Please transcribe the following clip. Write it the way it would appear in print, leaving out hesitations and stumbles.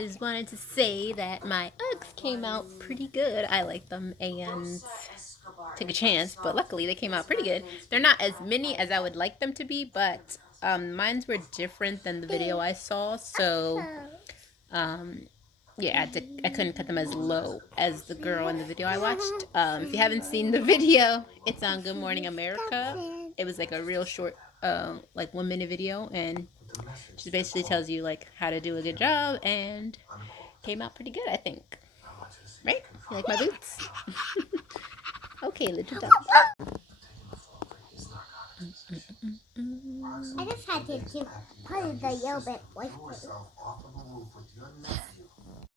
I just wanted to say that my Uggs came out pretty good. I like them and took a chance, but luckily they came out pretty good. They're not as many as I would like them to be, but mines were different than the video I saw, so um, yeah, I couldn't cut them as low as the girl in the video I watched. If you haven't seen the video, it's on Good Morning America. It was like a real short, like 1 minute video, and she basically tells you like how to do a good job, and came out pretty good, I think. Right? You like my boots? Okay, little dog. I just had to put the yellow bit white.